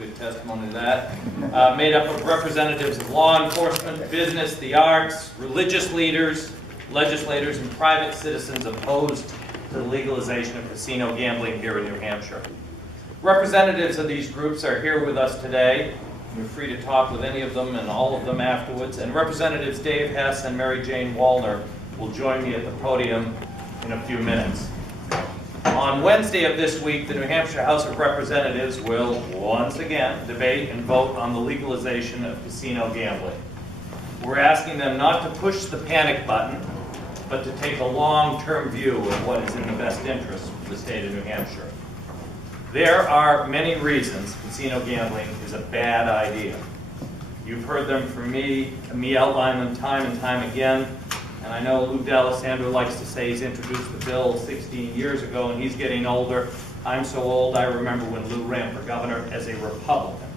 good testimony to that. Made up of representatives of law enforcement, business, the arts, religious leaders, legislators, and private citizens opposed to the legalization of casino gambling here in New Hampshire. Representatives of these groups are here with us today. You're free to talk with any of them and all of them afterwards. And Representatives Dave Hess and Mary Jane Wallner will join me at the podium in a few minutes. On Wednesday of this week, the New Hampshire House of Representatives will once again debate and vote on the legalization of casino gambling. We're asking them not to push the panic button, but to take a long-term view of what is in the best interest of the state of New Hampshire. There are many reasons casino gambling is a bad idea. You've heard them from me outline them time and time again. And I know Lou D'Alessandro likes to say he's introduced the bill 16 years ago and he's getting older. I'm so old I remember when Lou ran for governor as a Republican.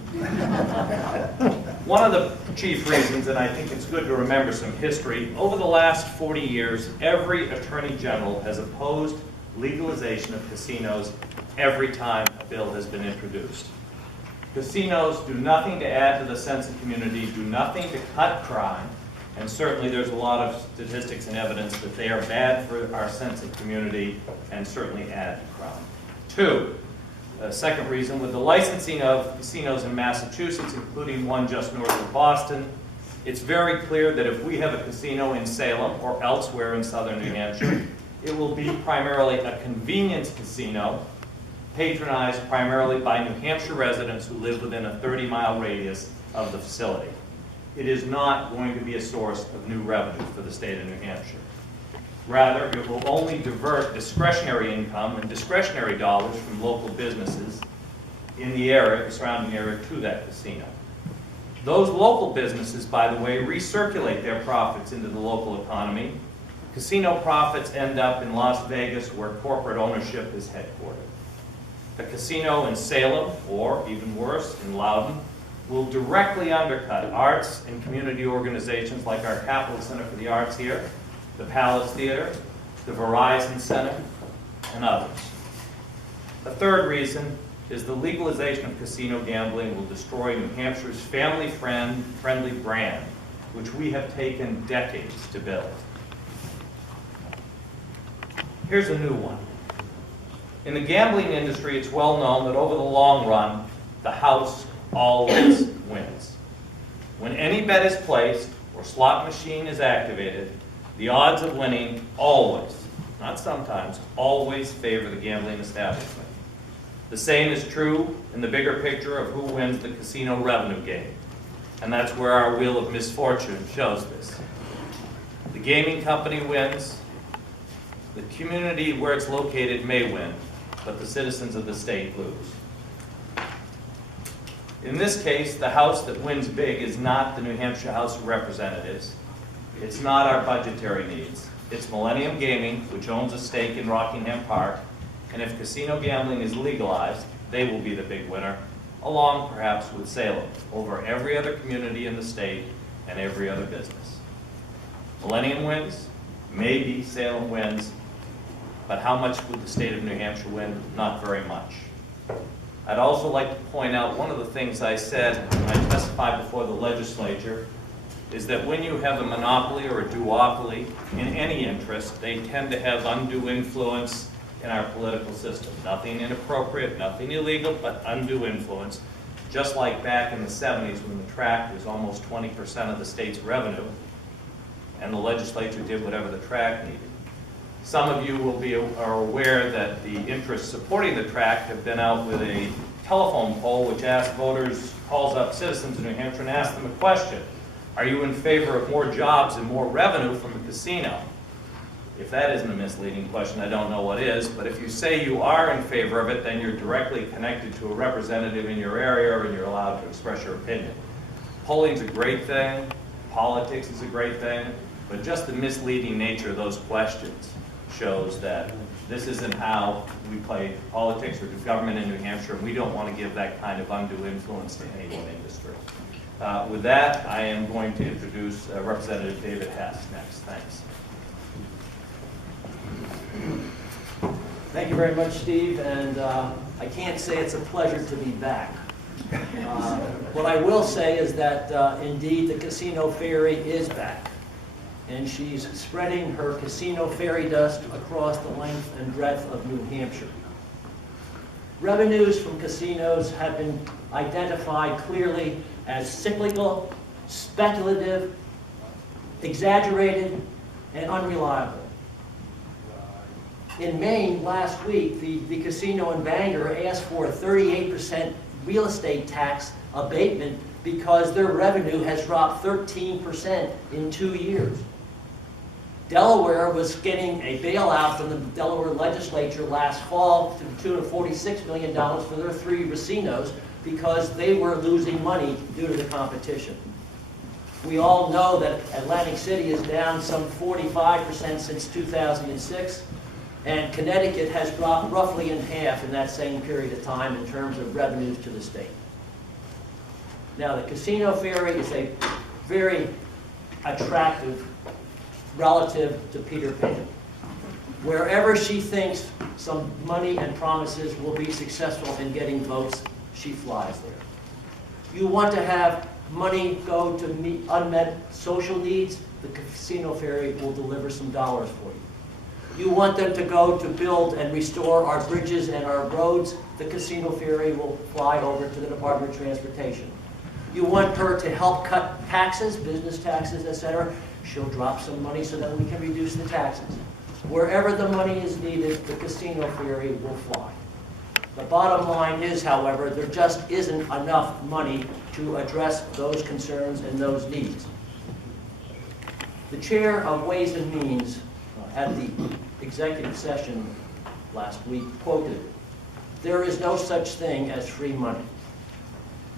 One of the chief reasons, and I think it's good to remember some history, over the last 40 years, every attorney general has opposed legalization of casinos every time a bill has been introduced. Casinos do nothing to add to the sense of community, do nothing to cut crime, and certainly there's a lot of statistics and evidence that they are bad for our sense of community and certainly add to crime. Two, the second reason, with the licensing of casinos in Massachusetts, including one just north of Boston, it's very clear that if we have a casino in Salem or elsewhere in southern New Hampshire, it will be primarily a convenience casino patronized primarily by New Hampshire residents who live within a 30-mile radius of the facility. It is not going to be a source of new revenue for the state of New Hampshire. Rather, it will only divert discretionary income and discretionary dollars from local businesses in the area, the surrounding area, to that casino. Those local businesses, by the way, recirculate their profits into the local economy. Casino profits end up in Las Vegas, where corporate ownership is headquartered. The casino in Salem, or even worse, in Loudon, will directly undercut arts and community organizations like our Capital Center for the Arts here, the Palace Theater, the Verizon Center, and others. The third reason is the legalization of casino gambling will destroy New Hampshire's family-friendly brand, which we have taken decades to build. Here's a new one. In the gambling industry, it's well known that over the long run, the house always wins. When any bet is placed or slot machine is activated, the odds of winning always, not sometimes, always favor the gambling establishment. The same is true in the bigger picture of who wins the casino revenue game. And that's where our wheel of misfortune shows this. The gaming company wins, the community where it's located may win, but the citizens of the state lose. In this case, the house that wins big is not the New Hampshire House of Representatives. It's not our budgetary needs. It's Millennium Gaming, which owns a stake in Rockingham Park, and if casino gambling is legalized, they will be the big winner, along perhaps with Salem, over every other community in the state and every other business. Millennium wins, maybe Salem wins, but how much would the state of New Hampshire win? Not very much. I'd also like to point out one of the things I said when I testified before the legislature is that when you have a monopoly or a duopoly in any interest, they tend to have undue influence in our political system. Nothing inappropriate, nothing illegal, but undue influence. Just like back in the 70s when the tract was almost 20% of the state's revenue, and the legislature did whatever the tract needed. Some of you are aware that the interests supporting the tract have been out with a telephone poll which calls up citizens in New Hampshire and asks them a question. Are you in favor of more jobs and more revenue from a casino? If that isn't a misleading question, I don't know what is, but if you say you are in favor of it, then you're directly connected to a representative in your area and you're allowed to express your opinion. Polling's a great thing, politics is a great thing, but just the misleading nature of those questions shows that this isn't how we play politics or do government in New Hampshire, and we don't want to give that kind of undue influence to any one industry. With that, I am going to introduce Representative David Hess next. Thanks. Thank you very much, Steve, and I can't say it's a pleasure to be back. What I will say is that indeed the casino fairy is back, and she's spreading her casino fairy dust across the length and breadth of New Hampshire. Revenues from casinos have been identified clearly as cyclical, speculative, exaggerated, and unreliable. In Maine last week, the casino in Bangor asked for a 38% real estate tax abatement because their revenue has dropped 13% in 2 years. Delaware was getting a bailout from the Delaware legislature last fall to the tune of $46 million for their 3 racinos because they were losing money due to the competition. We all know that Atlantic City is down some 45% since 2006, and Connecticut has dropped roughly in half in that same period of time in terms of revenues to the state. Now, the casino fairy is a very attractive relative to Peter Pan. Wherever she thinks some money and promises will be successful in getting votes, she flies there. You want to have money go to meet unmet social needs, the casino fairy will deliver some dollars for you. You want them to go to build and restore our bridges and our roads, the casino fairy will fly over to the Department of Transportation. You want her to help cut taxes, business taxes, etc. She'll drop some money so that we can reduce the taxes. Wherever the money is needed, the casino fairy will fly. The bottom line is, however, there just isn't enough money to address those concerns and those needs. The chair of Ways and Means at the executive session last week quoted, "There is no such thing as free money.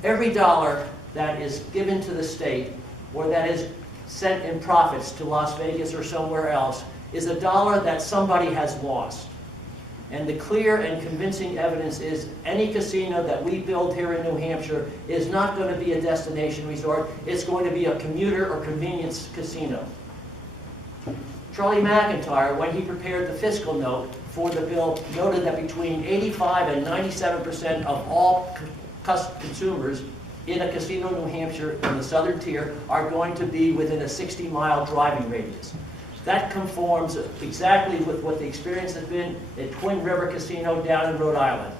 Every dollar that is given to the state or that is sent in profits to Las Vegas or somewhere else is a dollar that somebody has lost. And the clear and convincing evidence is any casino that we build here in New Hampshire is not going to be a destination resort, it's going to be a commuter or convenience casino." Charlie McIntyre, when he prepared the fiscal note for the bill, noted that between 85 and 97% of all consumers in a casino in New Hampshire in the southern tier are going to be within a 60-mile driving radius. That conforms exactly with what the experience has been at Twin River Casino down in Rhode Island.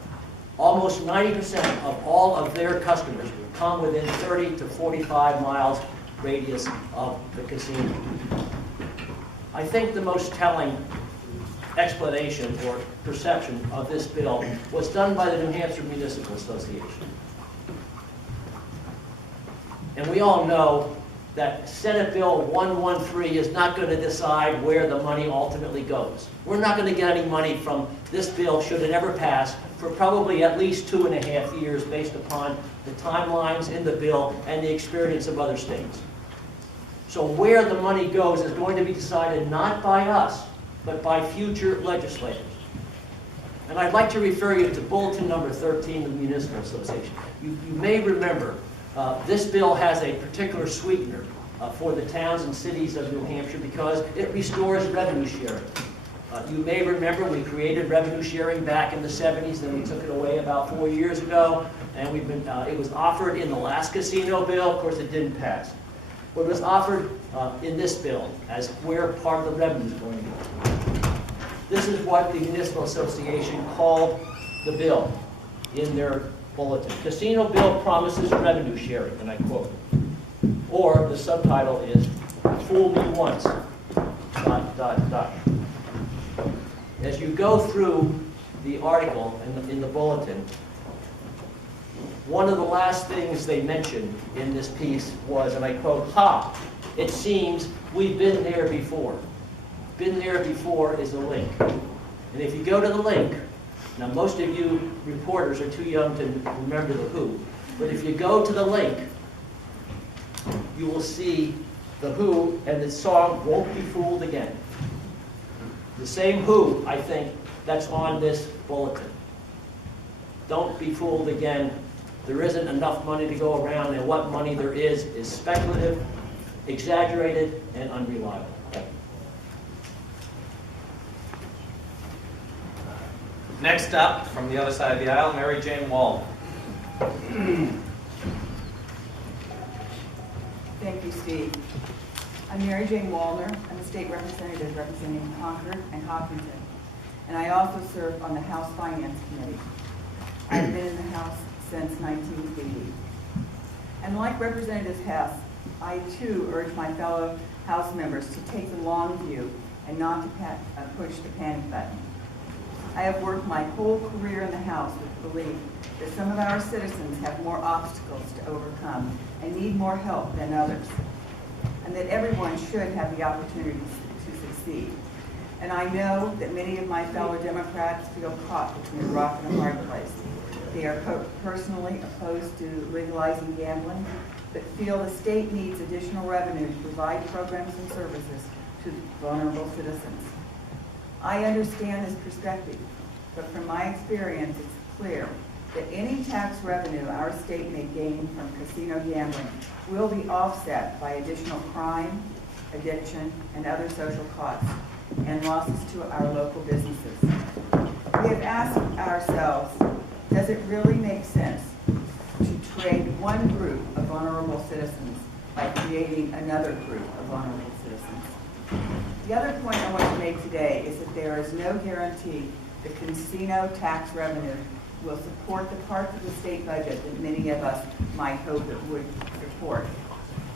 Almost 90% of all of their customers come within 30 to 45 miles radius of the casino. I think the most telling explanation or perception of this bill was done by the New Hampshire Municipal Association. And we all know that Senate Bill 113 is not going to decide where the money ultimately goes. We're not going to get any money from this bill, should it ever pass, for probably at least 2.5 years based upon the timelines in the bill and the experience of other states. So where the money goes is going to be decided not by us, but by future legislators. And I'd like to refer you to Bulletin number 13 of the Municipal Association. You may remember this bill has a particular sweetener for the towns and cities of New Hampshire because it restores revenue sharing. You may remember we created revenue sharing back in the 70s, then we took it away about 4 years ago, and it was offered in the last casino bill. Of course, it didn't pass. But it was offered in this bill as where part of the revenue is going to go. This is what the Municipal Association called the bill in their bulletin. Casino bill promises revenue sharing, and I quote. Or the subtitle is, "Fool me once, ... As you go through the article in the bulletin, one of the last things they mentioned in this piece was, and I quote, "Ha, it seems we've been there before." Been there before is a link. And if you go to the link, now most of you reporters are too young to remember the Who, but if you go to the link, you will see the Who and the song "Won't Be Fooled Again." The same Who, I think, that's on this bulletin. Don't be fooled again. There isn't enough money to go around, and what money there is speculative, exaggerated, and unreliable. Next up, from the other side of the aisle, Mary Jane Wallner. Thank you, Steve. I'm Mary Jane Wallner. I'm a state representative representing Concord and Hopkinton, and I also serve on the House Finance Committee. I've been in the House since 1980. And like Representative Hess, I too urge my fellow House members to take the long view and not to push the panic button. I have worked my whole career in the House with the belief that some of our citizens have more obstacles to overcome and need more help than others, and that everyone should have the opportunity to succeed. And I know that many of my fellow Democrats feel caught between a rock and a hard place. They are personally opposed to legalizing gambling, but feel the state needs additional revenue to provide programs and services to vulnerable citizens. I understand this perspective, but from my experience, it's clear that any tax revenue our state may gain from casino gambling will be offset by additional crime, addiction, and other social costs, and losses to our local businesses. We have asked ourselves, does it really make sense to trade one group of vulnerable citizens by creating another group of vulnerable citizens? The other point I want to make today is that there is no guarantee the casino tax revenue will support the parts of the state budget that many of us might hope it would support.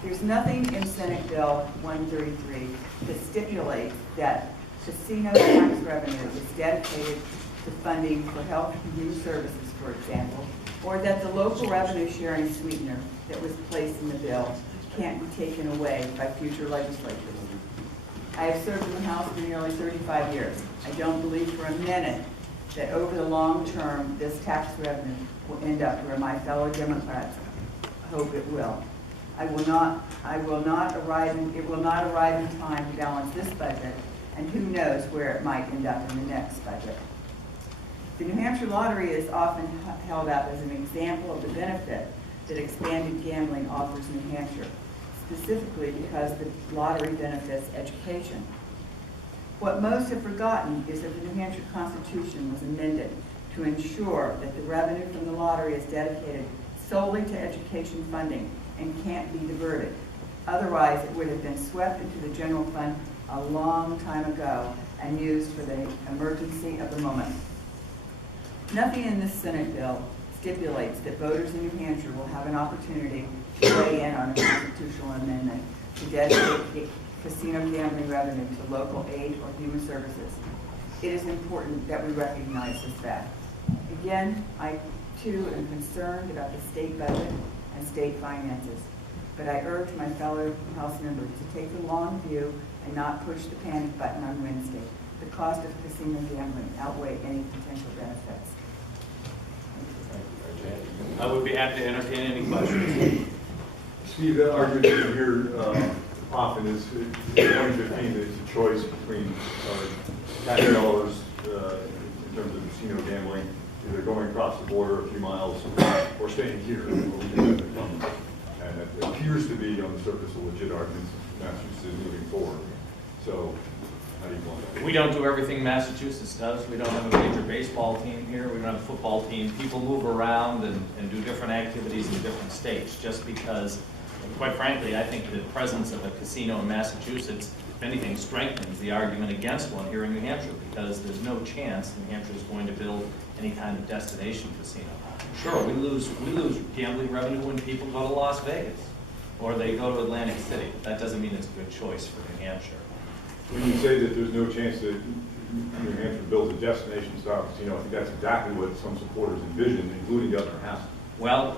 There's nothing in Senate Bill 133 that stipulates that casino tax revenue is dedicated to funding for health and human services, for example, or that the local revenue sharing sweetener that was placed in the bill can't be taken away by future legislatures. I have served in the House for nearly 35 years. I don't believe for a minute that over the long term, this tax revenue will end up where my fellow Democrats hope it will. It will not arrive in time to balance this budget, and who knows where it might end up in the next budget. The New Hampshire lottery is often held up as an example of the benefit that expanded gambling offers New Hampshire, specifically because the lottery benefits education. What most have forgotten is that the New Hampshire Constitution was amended to ensure that the revenue from the lottery is dedicated solely to education funding and can't be diverted. Otherwise, it would have been swept into the general fund a long time ago and used for the emergency of the moment. Nothing in this Senate bill stipulates that voters in New Hampshire will have an opportunity to weigh in on a constitutional amendment to dedicate casino gambling revenue to local aid or human services. It is important that we recognize this fact. Again, I too am concerned about the state budget and state finances, but I urge my fellow House members to take the long view and not push the panic button on Wednesday. The cost of casino gambling outweigh any potential benefits. I would be happy to entertain any questions. Steve, that argument you hear often is, in 2015, there's a choice between tax dollars in terms of casino gambling, either going across the border a few miles or staying here. And it appears to be, on the surface, a legit argument Massachusetts is moving forward. So, how do you want that? We don't do everything Massachusetts does. We don't have a major baseball team here. We don't have a football team. People move around and do different activities in different states just because, quite frankly, I think the presence of a casino in Massachusetts, if anything, strengthens the argument against one here in New Hampshire, because there's no chance New Hampshire is going to build any kind of destination casino. Sure, we lose gambling revenue when people go to Las Vegas or they go to Atlantic City. That doesn't mean it's a good choice for New Hampshire. When you say that there's no chance that New Hampshire builds a destination-style casino, I think that's exactly what some supporters envision, including Governor Hess. Well,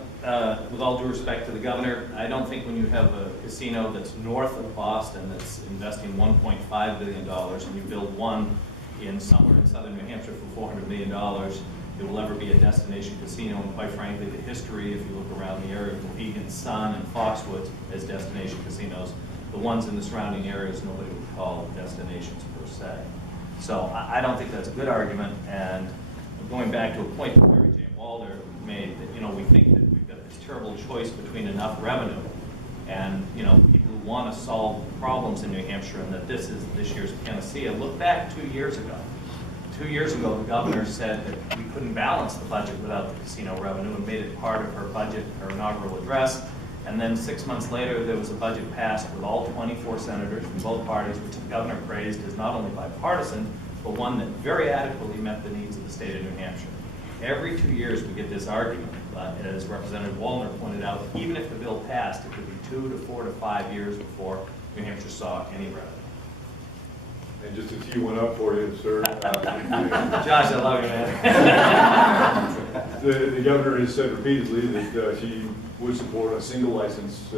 with all due respect to the governor, I don't think when you have a casino that's north of Boston that's investing $1.5 billion and you build one somewhere in southern New Hampshire for $400 million, it will ever be a destination casino. And quite frankly, the history, if you look around the area of Mohegan Sun and Foxwoods as destination casinos, the ones in the surrounding areas nobody would call destinations per se. So I don't think that's a good argument. And going back to a point that Mary Jane Wallner made, that we think that we've got this terrible choice between enough revenue and people who want to solve problems in New Hampshire, and that this is this year's panacea. Look back 2 years ago. 2 years ago, the governor said that we couldn't balance the budget without the casino revenue and made it part of her budget, her inaugural address. And then 6 months later, there was a budget passed with all 24 senators from both parties, which the governor praised as not only bipartisan, but one that very adequately met the needs of the state of New Hampshire. Every 2 years, we get this argument, as Representative Wallner pointed out, even if the bill passed, it could be 2 to 4 to 5 years before New Hampshire saw any revenue. And just to tee one up for you, sir. Josh, I love you, man. The governor has said repeatedly that she would support a single license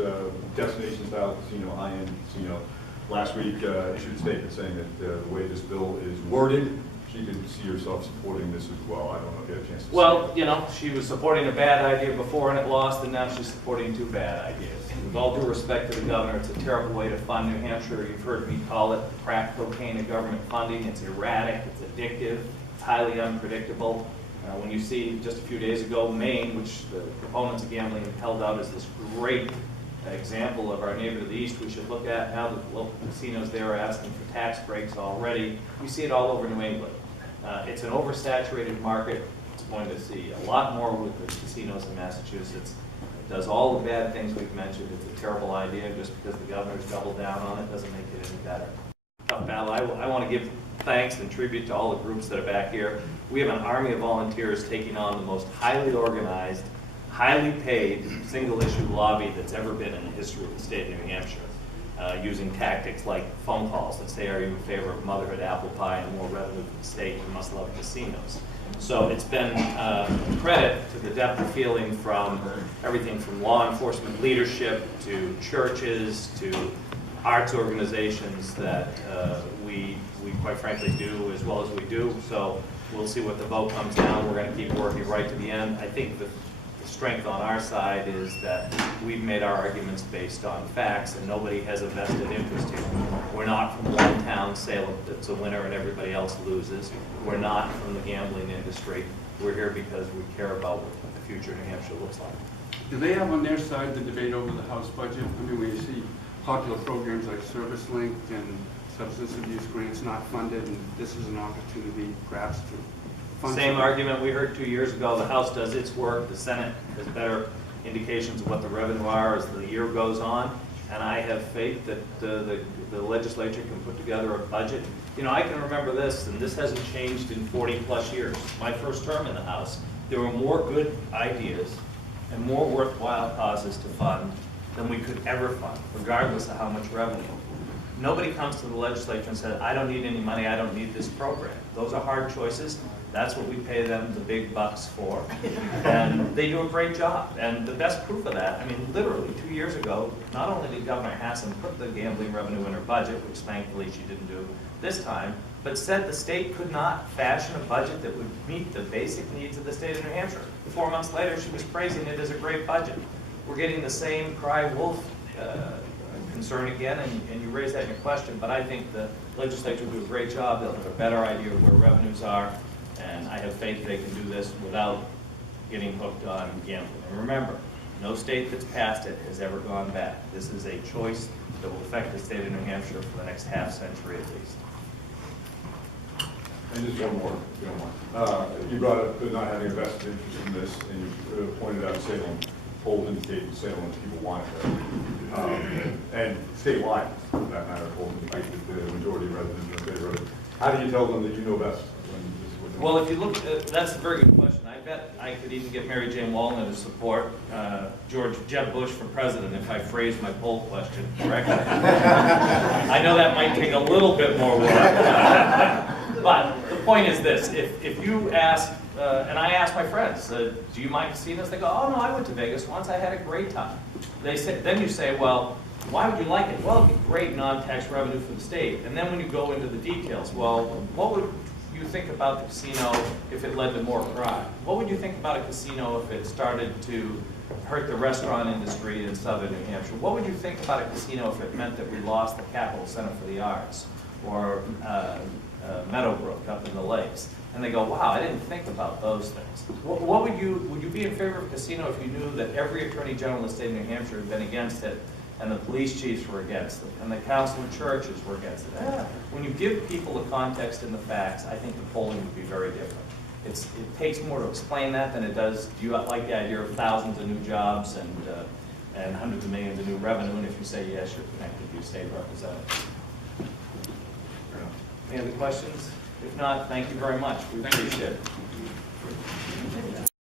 destination style casino, high-end casino. Last week issued a statement saying that the way this bill is worded, she could see herself supporting this as well. I don't know if you had a chance to see Well, you know, she was supporting a bad idea before and it lost, and now she's supporting 2 bad ideas. With all due respect to the governor, it's a terrible way to fund New Hampshire. You've heard me call it crack cocaine of government funding. It's erratic, it's addictive, it's highly unpredictable. When you see just a few days ago, Maine, which the proponents of gambling have held out as this great example of our neighbor to the east we should look at, now that the local casinos there are asking for tax breaks already. We see it all over New England. It's an oversaturated market. It's going to see a lot more with the casinos in Massachusetts. It does all the bad things we've mentioned. It's a terrible idea. Just because the governor's doubled down on it doesn't make it any better. Tough battle. I want to give thanks and tribute to all the groups that are back here. We have an army of volunteers taking on the most highly organized, highly paid, single-issue lobby that's ever been in the history of the state of New Hampshire, using tactics like phone calls that say, are you in favor of motherhood apple pie and more revenue for the state? You must love casinos. So it's been a credit to the depth of feeling from everything from law enforcement leadership to churches to arts organizations that we quite frankly do as well as we do. So we'll see what the vote comes down. We're going to keep working right to the end. I think the strength on our side is that we've made our arguments based on facts and nobody has a vested interest here. We're not from one town, Salem, that's a winner and everybody else loses. We're not from the gambling industry. We're here because we care about what the future of New Hampshire looks like. Do they have on their side the debate over the House budget? I mean, we see popular programs like Service Link and substance abuse grants not funded, and this is an opportunity perhaps to fund. Same argument we heard 2 years ago. The House does its work. The Senate has better indications of what the revenue are as the year goes on. And I have faith that the legislature can put together a budget. You know, I can remember this, and this hasn't changed in 40 plus years. My first term in the House, there were more good ideas and more worthwhile causes to fund than we could ever fund, regardless of how much revenue. Nobody comes to the legislature and says, I don't need any money, I don't need this program. Those are hard choices. That's what we pay them the big bucks for. And they do a great job. And the best proof of that, I mean, literally 2 years ago, not only did Governor Hassan put the gambling revenue in her budget, which thankfully she didn't do this time, but said the state could not fashion a budget that would meet the basic needs of the state of New Hampshire. 4 months later, she was praising it as a great budget. We're getting the same cry wolf concern again, and you raised that in your question, but I think the legislature will do a great job. They'll have a better idea of where revenues are, and I have faith they can do this without getting hooked on gambling. And remember, no state that's passed it has ever gone back. This is a choice that will affect the state of New Hampshire for the next half century at least. And just one more, if you don't mind. You brought up not having a vested interest in this, and you pointed out Salem, polls indicate Salem people want it there. And statewide, for that matter, polls indicate that the majority of residents are in favor of it. How do you tell them that you know best? Well, if you look, that's a very good question. I bet I could even get Mary Jane Wallner to support Jeb Bush for president if I phrased my poll question correctly. I know that might take a little bit more work. But the point is this, if you ask, and I ask my friends, do you mind casinos? They go, oh no, I went to Vegas once, I had a great time. They say, then you say, well, why would you like it? Well, it'd be great non-tax revenue for the state. And then when you go into the details, well, what would you think about the casino if it led to more crime? What would you think about a casino if it started to hurt the restaurant industry in southern New Hampshire? What would you think about a casino if it meant that we lost the Capitol Center for the Arts or Meadowbrook up in the lakes? And they go, wow, I didn't think about those things. What would you be in favor of a casino if you knew that every attorney general in the state of New Hampshire had been against it and the police chiefs were against it, and the council of churches were against it. When you give people the context and the facts, I think the polling would be very different. It takes more to explain that than it does. Do you like the idea of thousands of new jobs and hundreds of millions of new revenue? And if you say yes, you're connected to your state representative. Any other questions? If not, thank you very much. We appreciate it.